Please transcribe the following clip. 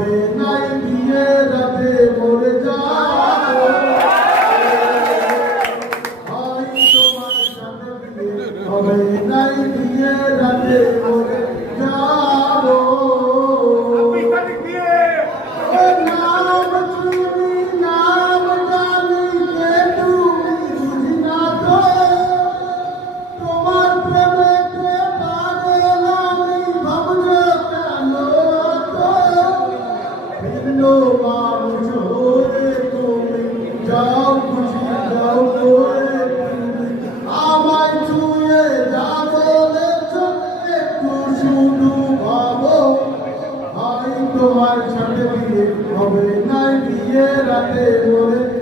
হবে নাই বিয়ে রাতে মরে যাবো ভাই তোমার সাথে বিয়ে হবে নাই বিয়ে রাতে মরে যাবো মানুষ হয়ে তুমি যাও খুশি যাও আমায় ছুঁয়ে যা বলেছ একটু শুধু ভাবো ভাই তোমার সাথে বিয়ে হবে না বিয়ে রাতে বলে